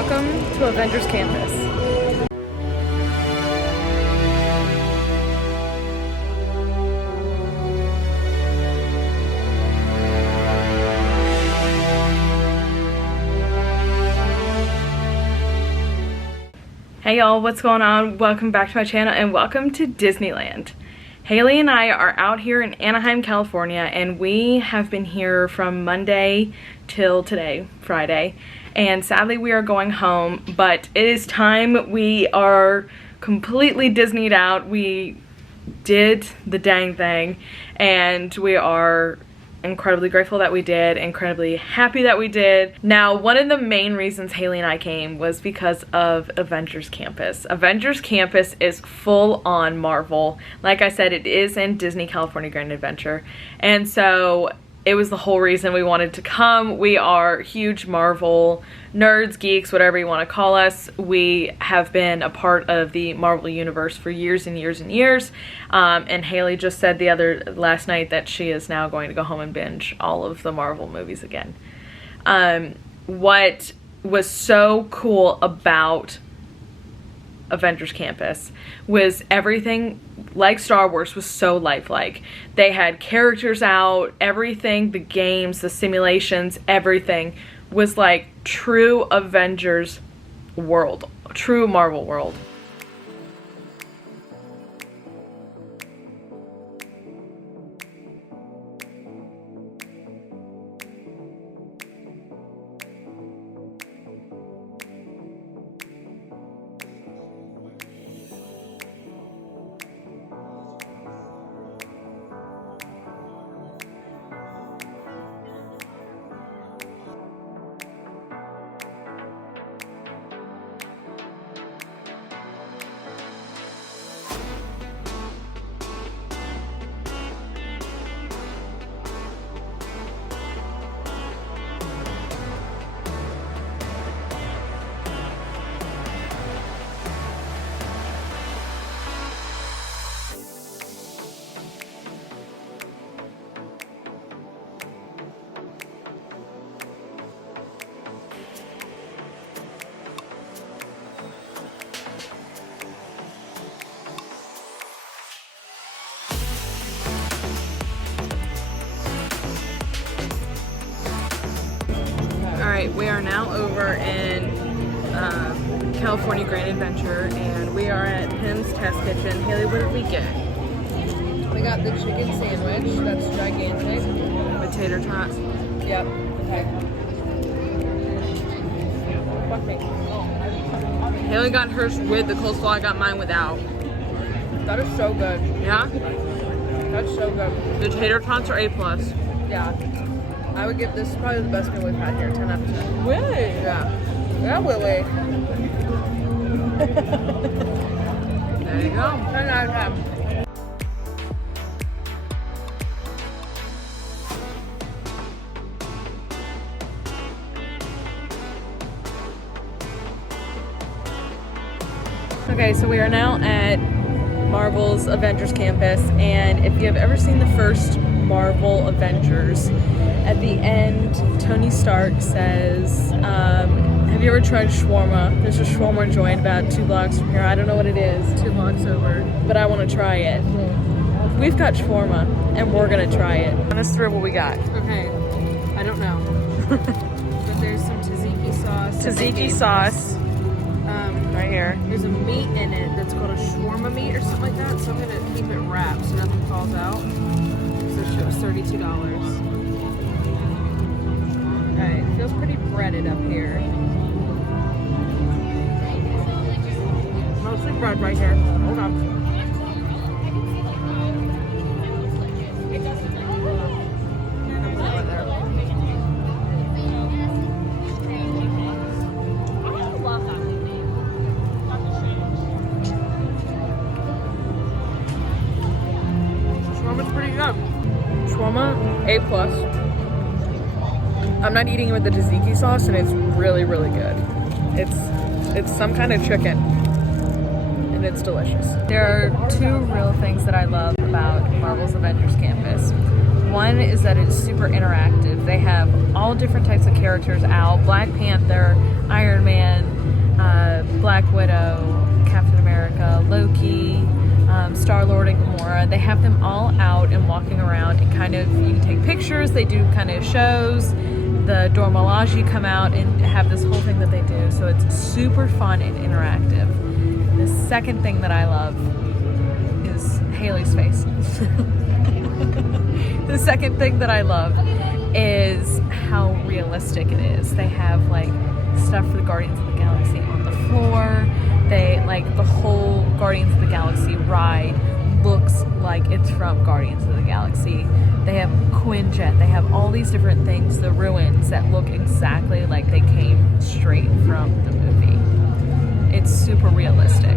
Welcome to Avengers Campus. Hey y'all, what's going on? Welcome back to my channel and welcome to Disneyland. Haley and I are out here in Anaheim, California, and we have been here from Monday till today, Friday. And sadly we are going home, but it is time. We are completely Disneyed out. We did the dang thing, and we are incredibly grateful that we did, incredibly happy that we did. Now, one of the main reasons Haley and I came was because of Avengers Campus. Avengers Campus is full on Marvel. Like I said, it is in Disney California Grand Adventure, and so it was the whole reason we wanted to come. We are huge Marvel nerds, geeks, whatever you want to call us. We have been a part of the Marvel universe for years and years and years. And Haley just said last night that she is now going to go home and binge all of the Marvel movies again. What was so cool about Avengers Campus was everything, like Star Wars, was so lifelike. They had characters out, everything, the games, the simulations, everything was like true Avengers world, true Marvel world. Alright, we are now over in California Grand Adventure, and we are at Pim's Test Kitchen. Haley, what did we get? We got the chicken sandwich, that's gigantic. Potato tots. Yep, okay. Fuck me. Haley got hers with the coleslaw, I got mine without. That is so good. Yeah? That's so good. The tater tots are A+. Yeah. I would give this probably the best meal we've had here, 10 out of 10. Really? Yeah. Yeah, Willie. There you go. 10 out of 10. Okay, so we are now at Marvel's Avengers Campus, and if you have ever seen the first Marvel Avengers, at the end, Tony Stark says, have you ever tried shawarma? There's a shawarma joint about 2 blocks from here. I don't know what it is. 2 blocks over. But I want to try it. We've got shawarma, and we're going to try it. Run us through what we got. Okay. I don't know. But there's some tzatziki sauce. Tzatziki sauce. Right here. There's a meat in it that's called a shawarma meat or something like that. So I'm going to keep it wrapped so nothing falls out. So it was $32. Alright, it feels pretty breaded up here. Mostly bread right here. Hold on. Shawarma's pretty good. Shawarma, A+. I'm not eating it with the tzatziki sauce, and it's really, really good. It's some kind of chicken, and it's delicious. There are 2 real things that I love about Marvel's Avengers Campus. One is that it's super interactive. They have all different types of characters out: Black Panther, Iron Man, Black Widow, Captain America, Loki, Star-Lord and Gamora. They have them all out and walking around, and kind of, you can take pictures, they do kind of shows. The Dormalaji come out and have this whole thing that they do, so it's super fun and interactive. The second thing that I love is Haley's face. The second thing that I love is how realistic it is. They have like stuff for the Guardians of the Galaxy on the floor. They like the whole Guardians of the Galaxy ride looks like it's from Guardians of the Galaxy. They have Quinjet, they have all these different things, the ruins that look exactly like they came straight from the movie. It's super realistic.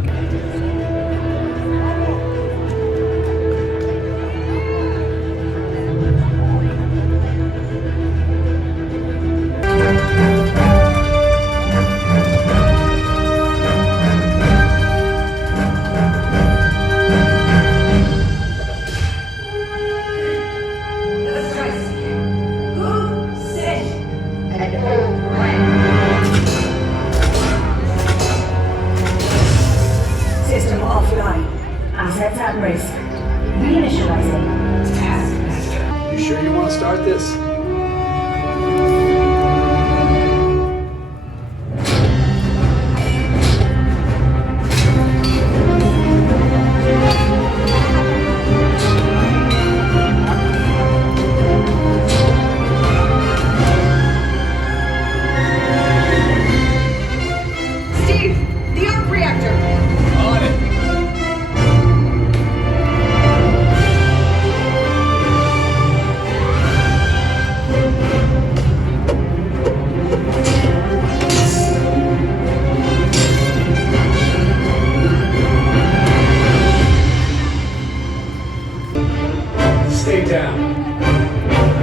Stay down.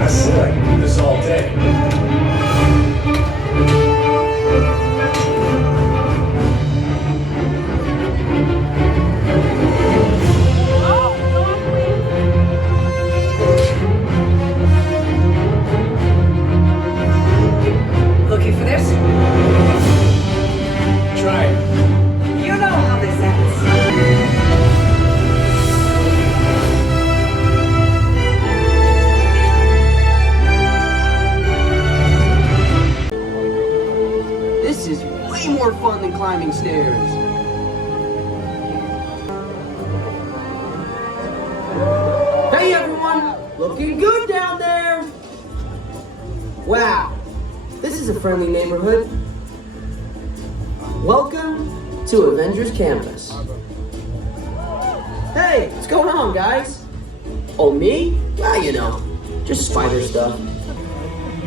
I said I could do this all day. Looking for this? Try it. You know how this ends. This is way more fun than climbing stairs. Hey everyone! Looking good down there! Wow, this is a friendly neighborhood. Welcome to Avengers Campus. Hey, what's going on, guys? Oh, me? Well, you know, just spider stuff.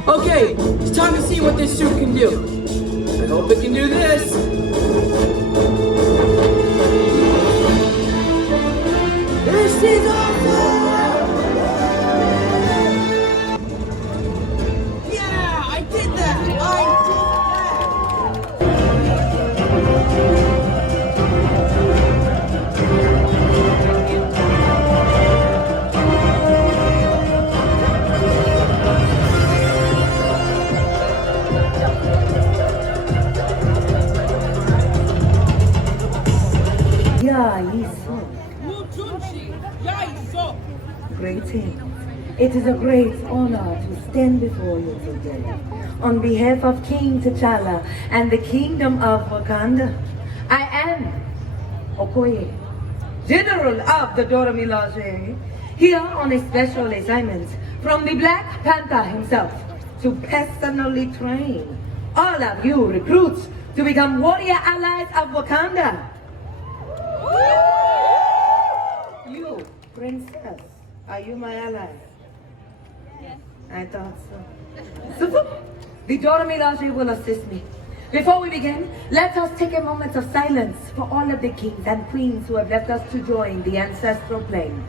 Okay, it's time to see what this suit can do. I hope it can do this. This is awesome! Yeah, I did that! Greetings. It is a great honor to stand before you today. On behalf of King T'Challa and the Kingdom of Wakanda, I am Okoye, General of the Dora Milaje, here on a special assignment from the Black Panther himself to personally train all of you recruits to become warrior allies of Wakanda. You, Princess, are you my ally? Yes. I thought so. Super. The Dora Milaje will assist me. Before we begin, let us take a moment of silence for all of the kings and queens who have left us to join the ancestral plane.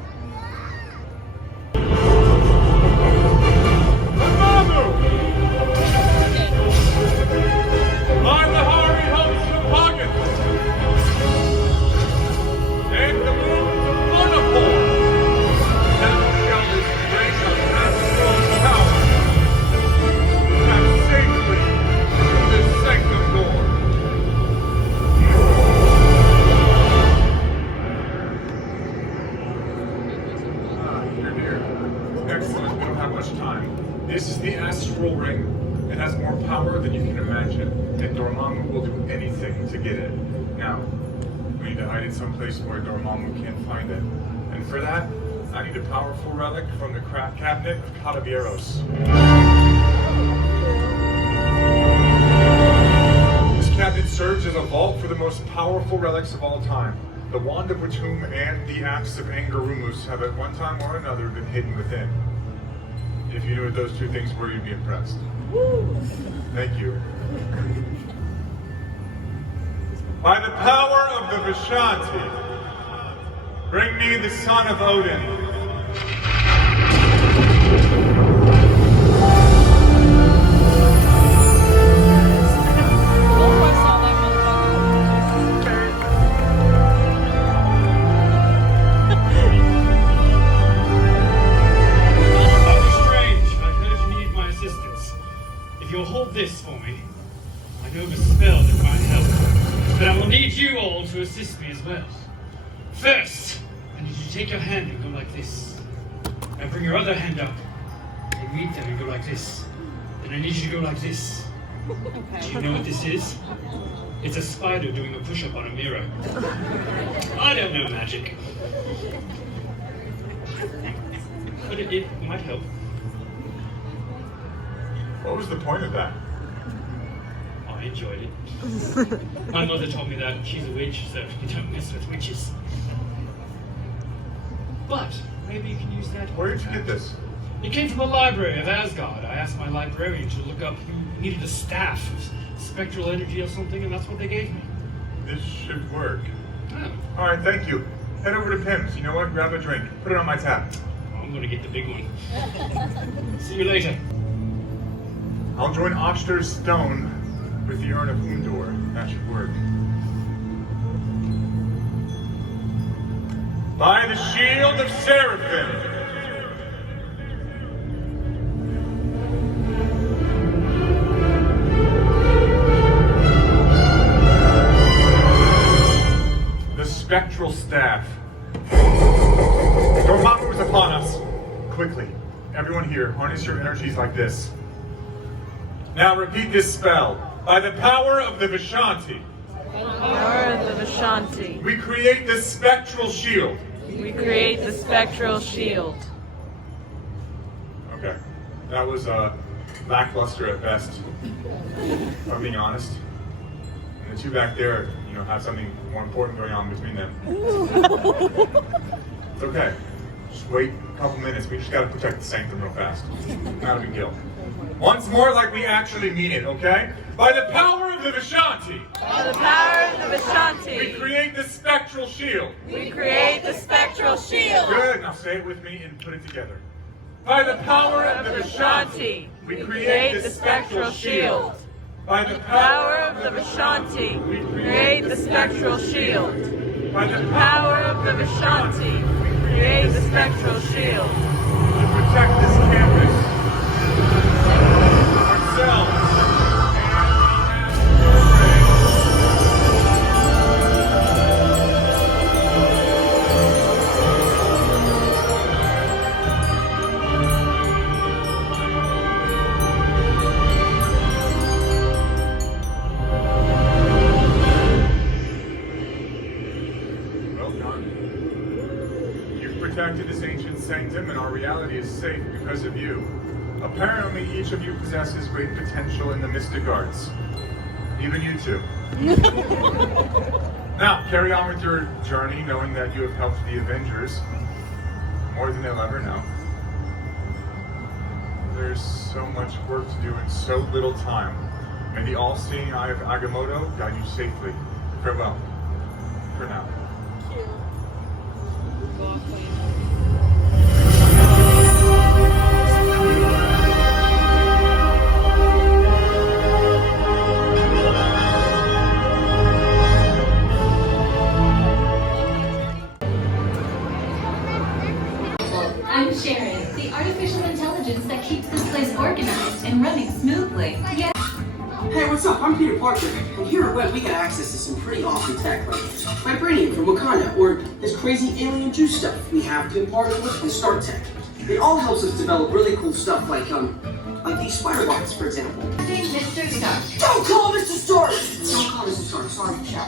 will do anything to get it. Now, we need to hide it someplace where Dormammu can't find it. And for that, I need a powerful relic from the craft cabinet of Calaveros. This cabinet serves as a vault for the most powerful relics of all time. The Wand of Watum and the Axe of Angarumus have at one time or another been hidden within. If you knew what those two things were, you'd be impressed. Thank you. By the power of the Vishanti, bring me the son of Odin. This for me. I know of a spell that might help, but I will need you all to assist me as well. First, I need you to take your hand and go like this. Now bring your other hand up and meet them and go like this. Then I need you to go like this. Okay. Do you know what this is? It's a spider doing a push-up on a mirror. I don't know magic, but it might help. What was the point of that? I enjoyed it. My mother told me that she's a witch, so you don't mess with witches. But maybe you can use that. Where did you get this? It came from the library of Asgard. I asked my librarian to look up who needed a staff of spectral energy or something, and that's what they gave me. This should work. Oh. All right, thank you. Head over to Pim's. You know what? Grab a drink. Put it on my tab. I'm going to get the big one. See you later. I'll join Oster's stone with the urn of Undor. That should work. By the shield of Seraphim! The spectral staff. Dormammu is upon us. Quickly, everyone here, harness your energies like this. Now repeat this spell. By the power of the Vishanti. Power of the Vishanti. We create the spectral shield. We create the spectral shield. Okay. That was lackluster at best, if I'm being honest. And the two back there, have something more important going on between them. It's okay. Just wait a couple minutes. We just gotta protect the sanctum real fast. Not a big deal. Once more, like we actually mean it, okay? By the power of the Vishanti! By the power of the Vishanti! We create the spectral shield! We create the spectral shield! Good, now say it with me and put it together. By the power of the Vishanti! We create the spectral shield! By the power of the Vishanti! We create the spectral shield! By the power of the Vishanti! We create the spectral shield! To protect this campus, ourselves, protected this ancient sanctum, and our reality is safe because of you. Apparently, each of you possesses great potential in the mystic arts. Even you two. Now, carry on with your journey, knowing that you have helped the Avengers more than they'll ever know. There's so much work to do in so little time. May the all-seeing eye of Agamotto guide you safely. Farewell. For now. I'm Sharon, the artificial intelligence that keeps this place organized and running smoothly. Yeah. Hey, what's up? I'm Peter Parker, and here at Web we got access to some pretty awesome tech, like vibranium from Wakanda, or this crazy alien juice stuff we have Kim Particles and Star Tech. It all helps us develop really cool stuff like these spider bots, for example. Mr. Stark. Don't call Mr. Stark!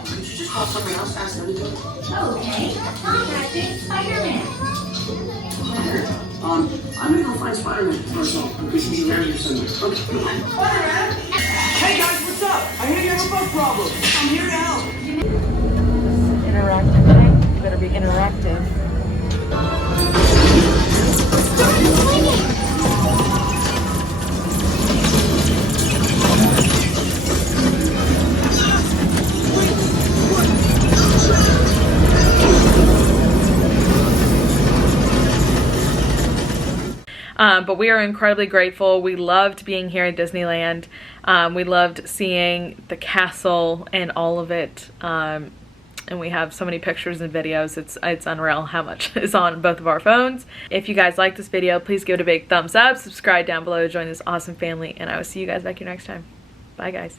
Could you just call someone else? Ask them to do it. Okay, contacting Spider-Man. I'm gonna go find Spider-Man first off, because he's around here somewhere. Okay, come on. Spider-Man! Hey guys, what's up? I hear you have a bug problem. I'm here to help. Interactive thing. Better be interactive. But we are incredibly grateful. We loved being here at Disneyland. We loved seeing the castle and all of it. And we have so many pictures and videos. It's unreal how much is on both of our phones. If you guys like this video, please give it a big thumbs up. Subscribe down below to join this awesome family. And I will see you guys back here next time. Bye, guys.